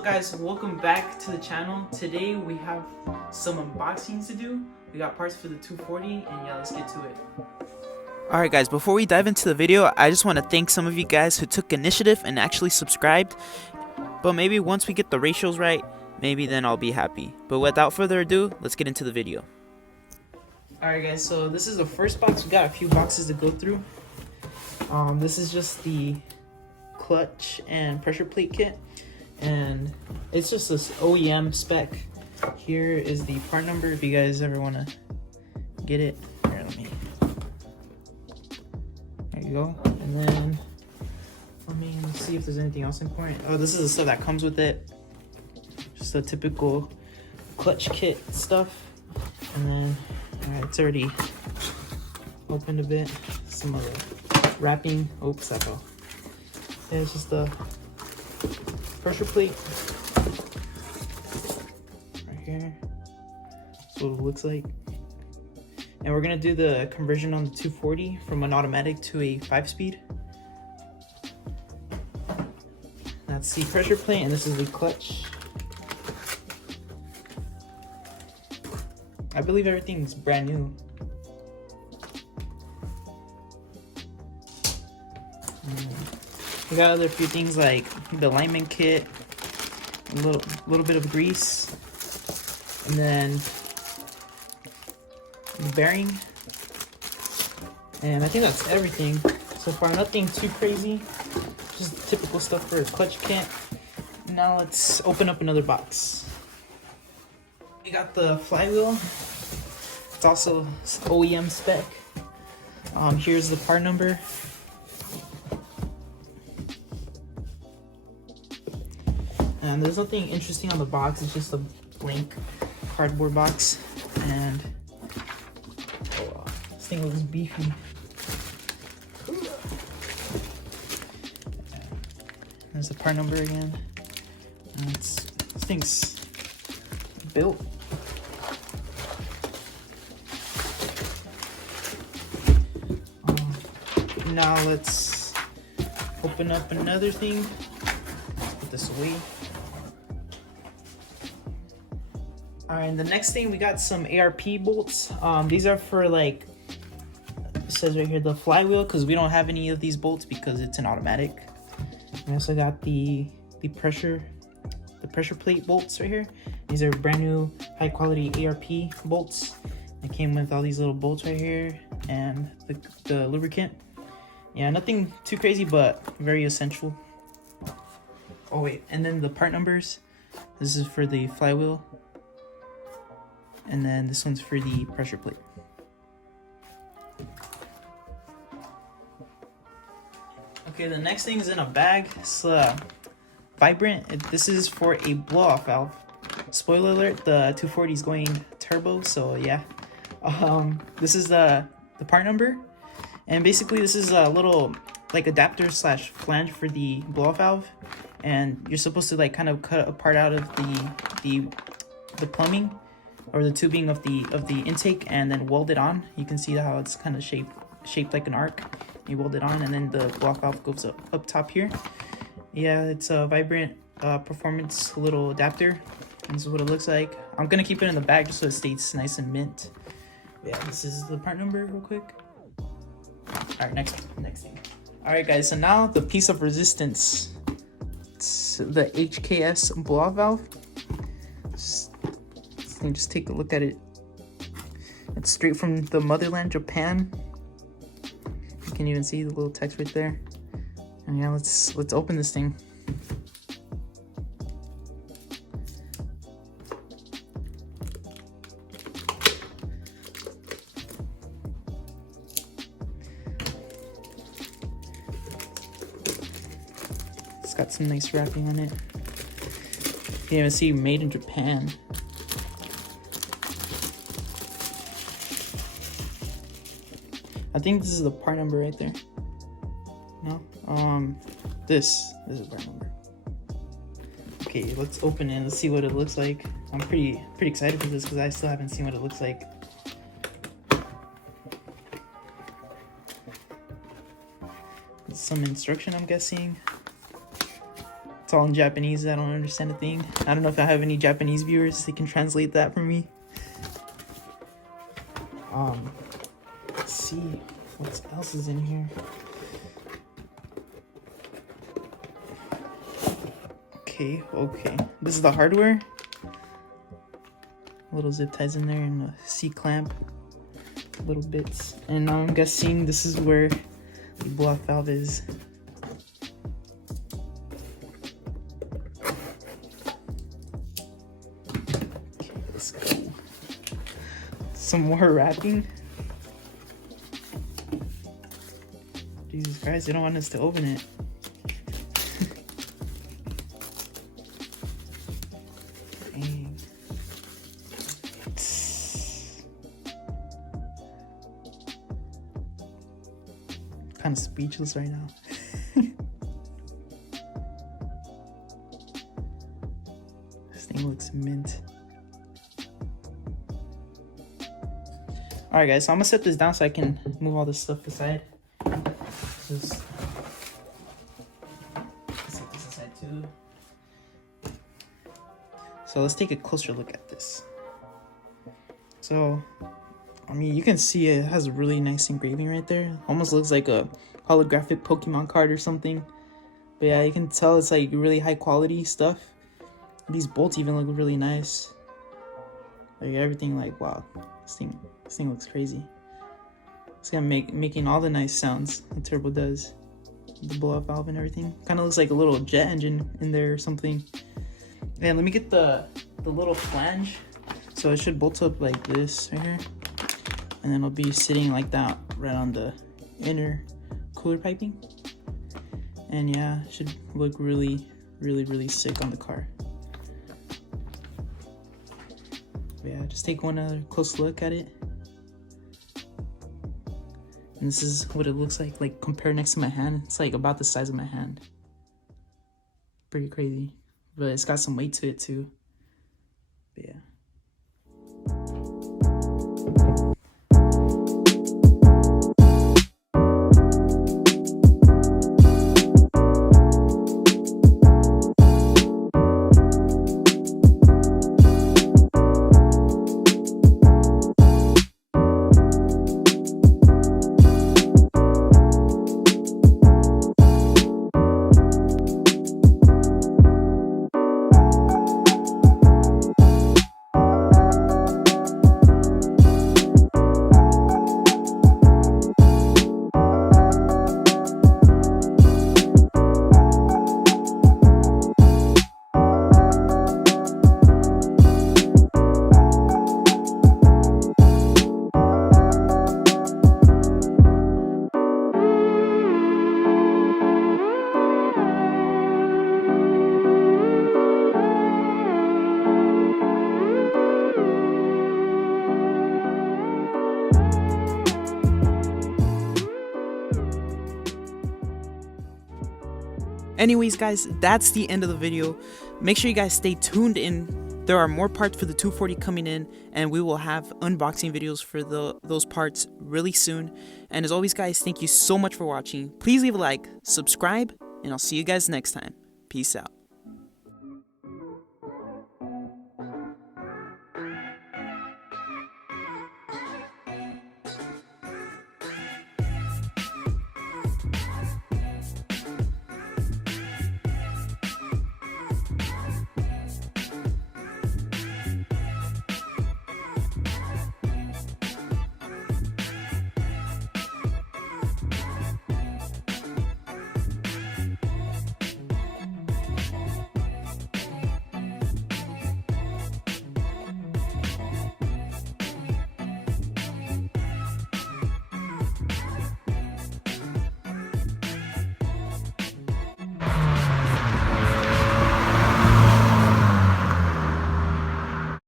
up guys, welcome back to the channel. Today we have some unboxings to do. We got parts for the 240 and yeah, let's get to it. Alright guys, before we dive into the video, I just want to thank some of you guys who took initiative and actually subscribed. But maybe once we get the ratios right, maybe then I'll be happy. But without further ado, let's get into the video. Alright guys, so this is the first box. We got a few boxes to go through. This is just the clutch and pressure plate kit. And it's just this OEM spec. Here is the part number if you guys ever want to get it. Here, there you go. And then let's see if there's anything else important. Oh, this is the stuff that comes with it. Just the typical clutch kit stuff. And then alright, it's already opened a bit. Some of the wrapping. Oops, that fell. Yeah, it's just the pressure plate right here. That's what it looks like. And we're gonna do the conversion on the 240 from an automatic to a 5-speed. That's the pressure plate, and this is the clutch. I believe everything's brand new. We got other few things like the alignment kit, a little bit of grease, and then the bearing. And I think that's everything so far. Nothing too crazy, just typical stuff for a clutch kit. Now let's open up another box. We got the flywheel. It's also OEM spec. Here's the part number. And there's nothing interesting on the box, it's just a blank cardboard box. And oh, this thing looks beefy. There's the part number again. And this thing's built. Now let's open up another thing. Put this away. Alright, and the next thing, we got some ARP bolts. These are for, like, it says right here, the flywheel, because we don't have any of these bolts because it's an automatic. We also got the pressure plate bolts right here. These are brand new high quality ARP bolts. They came with all these little bolts right here and the lubricant. Yeah, nothing too crazy, but very essential. Oh wait, and then the part numbers. This is for the flywheel. And then this one's for the pressure plate. Okay, the next thing is in a bag. It's vibrant. This is for a blowoff valve. Spoiler alert, the 240 is going turbo, so yeah. This is the part number. And basically this is a little like adapter slash flange for the blowoff valve. And you're supposed to like kind of cut a part out of the plumbing or the tubing of the intake and then weld it on. You can see how it's kind of shaped like an arc. You weld it on and then the blowoff valve goes up top here. Yeah, it's a vibrant performance little adapter. And this is what it looks like. I'm gonna keep it in the bag just so it stays nice and mint. Yeah, this is the part number real quick. Alright, next thing. Alright guys, so now the piece of resistance. It's the HKS blowoff valve. Just take a look at it. It's straight from the motherland, Japan. You can even see the little text right there. And yeah, let's open this thing. It's got some nice wrapping on it. You can even see made in Japan. I think this is the part number right there. No? This is the part number. Okay, let's open it and let's see what it looks like. I'm pretty excited for this because I still haven't seen what it looks like. Some instruction, I'm guessing. It's all in Japanese. I don't understand a thing. I don't know if I have any Japanese viewers. They can translate that for me. Let's see what else is in here. Okay. This is the hardware. Little zip ties in there and a C-clamp. Little bits. And now I'm guessing this is where the blowoff valve is. Okay, let's go. Some more wrapping. Jesus Christ, they don't want us to open it. Dang. Kind of speechless right now. This thing looks mint. Alright guys, so I'm gonna set this down so I can move all this stuff aside. Just set this aside too. So let's take a closer look at this. So, I mean, you can see it has a really nice engraving right there. Almost looks like a holographic Pokemon card or something. But yeah, you can tell it's like really high quality stuff. These bolts even look really nice. Like everything, like wow, this thing looks crazy. It's gonna making all the nice sounds the turbo does. The blowoff valve and everything. Kind of looks like a little jet engine in there or something. And let me get the little flange. So it should bolt up like this right here. And then it'll be sitting like that right on the inner cooler piping. And yeah, it should look really sick on the car. But yeah, just take one other close look at it. And this is what it looks like compared next to my hand. It's like about the size of my hand. Pretty crazy. But it's got some weight to it too. But yeah. Anyways guys, that's the end of the video. Make sure you guys stay tuned in. There are more parts for the 240 coming in, and we will have unboxing videos for those parts really soon. And as always guys, thank you so much for watching. Please leave a like, subscribe, and I'll see you guys next time. Peace out.